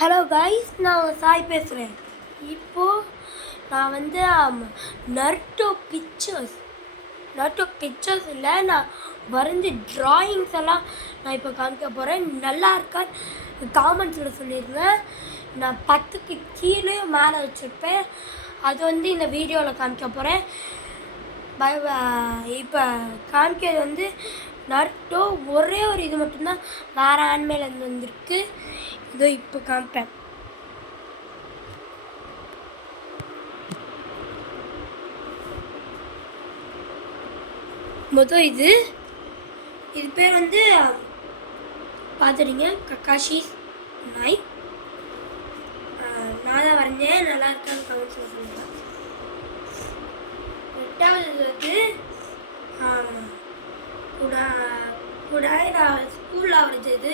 Hello guys, நான் சாய் பேசுகிறேன். இப்போது நான் வந்து நருட்டோ பிக்சர்ஸ் இல்லை, நான் வரைஞ்சி ட்ராயிங்ஸ் எல்லாம் நான் இப்போ காமிக்க போகிறேன். நல்லா இருக்கா காமெண்ட்ஸில் சொல்லிடுங்க. நான் 10க்கு கீழே மேலே வச்சுருப்பேன். அது வந்து இந்த வீடியோவில் காமிக்க போகிறேன். இப்போ காமிக்கிறது வந்து நருட்டோ ஒரே ஒரு இது மட்டும்தான் வேறு ஆன்மேலேருந்து வந்திருக்கு. இதோ இப்போ காமிப்பேன். மொதல் இது பேர் வந்து பார்த்துடுங்க, கக்காஷி நாய். நான் தான் வரைஞ்சேன். நல்லா இருக்கான்னு கமெண்ட்ஸில் சொல்லுங்கள். ரெண்டாவது வந்து குடாய் நான் ஸ்கூலில் வரைஞ்சது.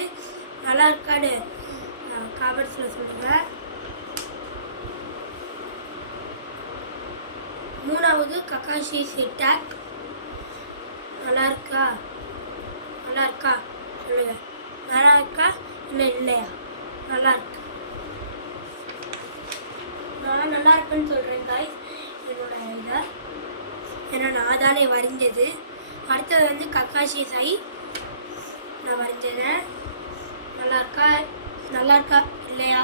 நல்லா இருக்கான்னு கமெண்ட்ஸில் சொல்லுங்கள். மூணாவது கக்காஷி டேக். நல்லா இருக்கா சொல்லுங்கள். நல்லா இருக்கா இல்லை இல்லையா? நல்லா இருக்கு. நான் நல்லா இருக்குன்னு சொல்கிறேன் காய்ஸ். என்னோட இதை ஏன்னா நான் தானே வரைஞ்சது. அடுத்தது வந்து கக்காஷி சாய் நான் வரைஞ்சேன். நல்லா இருக்கா இல்லையா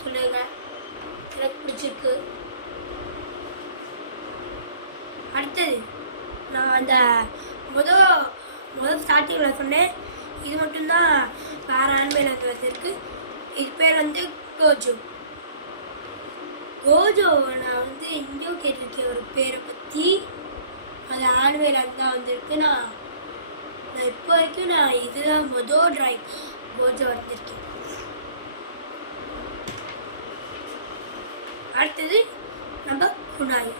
சொல்லுங்க. எனக்கு பிடிச்சிருக்கு. அடுத்தது நான் அந்த முதல் ஸ்டார்டிங்கில் சொன்னேன், இது மட்டும்தான் வேறு ஆன்மேல வந்திருக்கு. இது பேர் வந்து கோஜோ. நான் வந்து எங்கேயோ கேட்டிருக்கேன் ஒரு பேரை பற்றி. அது ஆன்மேல தான் வந்திருக்கு. நான் இப்போ வரைக்கும் இதுதான் முதல் ட்ராயிங் கோஜோ வந்திருக்கேன். அடுத்தது நம்ம குனாய்.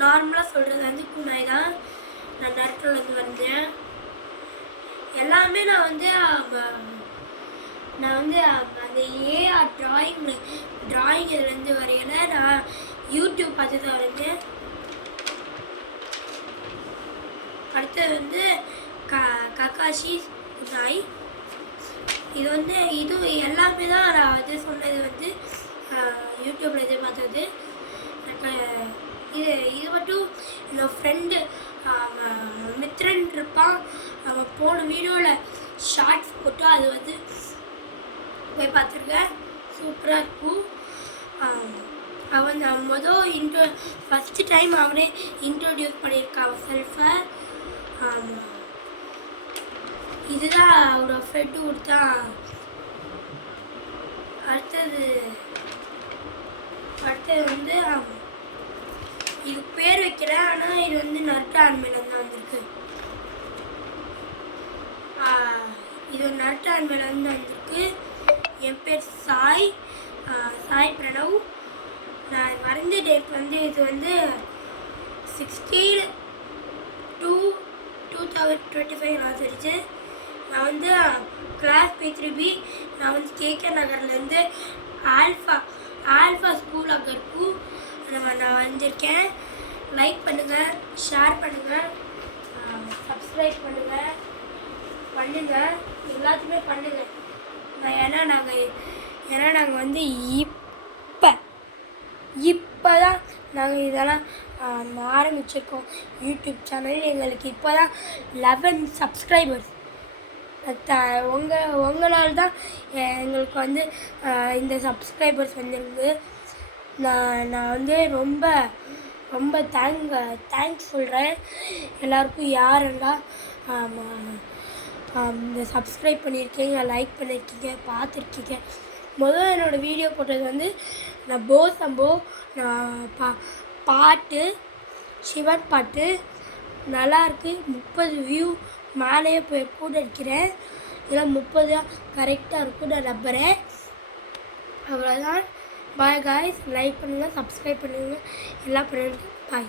நார்மலாக சொல்கிறது வந்து குனாய் தான். நான் நருட்டோலேருந்து வந்தேன். எல்லாமே நான் வந்து அந்த ஏஆர் ட்ராயிங் இதுலேருந்து வரையலை. நான் யூடியூப் பார்த்து தான் வரைஞ்சேன். அடுத்தது வந்து கக்காஷி நாய். இது வந்து இது எல்லாமே தான் நான் வந்து சொன்னது வந்து யூடியூப்பில் எதிர்பார்த்தது. இது மட்டும் என்னோட ஃப்ரெண்டு மித்ரன் இருப்பான். அவன் போன வீடியோவில் ஷார்ட்ஸ் போட்டு அது வந்து போய் பார்த்துருக்கேன். சூப்பராக இருக்கும். அவன் ஃபஸ்ட்டு டைம் அவனே இன்ட்ரோடியூஸ் பண்ணியிருக்கான் அவன் செல்ஃபை. இதுதான் அவனோட ஃப்ரெண்டு கொடுத்தான். அடுத்தது வந்து இது பேர் வைக்கிறேன். ஆனால் இது வந்து நருட்டோ ஆன்மேலேருந்து தான் வந்திருக்கு. இது நருட்டோ ஆன்மேலேருந்து வந்திருக்கு. என் பேர் சாய் பிரணவ். நான் வரைஞ்ச டேட் வந்து இது வந்து 16/2/2025 வந்துருச்சு. நான் வந்து கிளாஸ் P3B. நான் வந்து கேகே நகர்லேருந்து ஆல்ஃபா ஸ்கூல் அங்கே இருக்கும். நான் வந்திருக்கேன். லைக் பண்ணுங்கள், ஷேர் பண்ணுங்கள், சப்ஸ்கிரைப் பண்ணுங்கள், எல்லாத்தையுமே பண்ணுங்கள். ஏன்னா நாங்கள் வந்து இப்போ தான் நாங்கள் இதெல்லாம் ஆரம்பிச்சிருக்கோம். யூடியூப் சேனல் எங்களுக்கு இப்போ தான் 11 சப்ஸ்கிரைபர்ஸ். உங்களால் தான் எங்களுக்கு வந்து இந்த சப்ஸ்கிரைபர்ஸ் வந்துருக்கு. நான் வந்து ரொம்ப தேங்க்ஸ் சொல்கிறேன் எல்லாருக்கும். யாரெல்லாம் இந்த சப்ஸ்கிரைப் பண்ணியிருக்கீங்க, லைக் பண்ணியிருக்கீங்க, பார்த்துருக்கீங்க. முதல்ல என்னோடய வீடியோ போட்டது வந்து நான் போசம்போ பாட்டு சிவன் பாட்டு நல்லாயிருக்கு. 30 வியூ மேலேயே போய் கூட இருக்கிறேன். இதெல்லாம் 30 கரெக்டாக இருக்கும் நான் நம்புகிறேன். அவ்வளோதான். Bye guys. லைக் பண்ணுங்கள், சப்ஸ்கிரைப் பண்ணுங்கள், எல்லாம் பண்ணுங்கள். பாய்.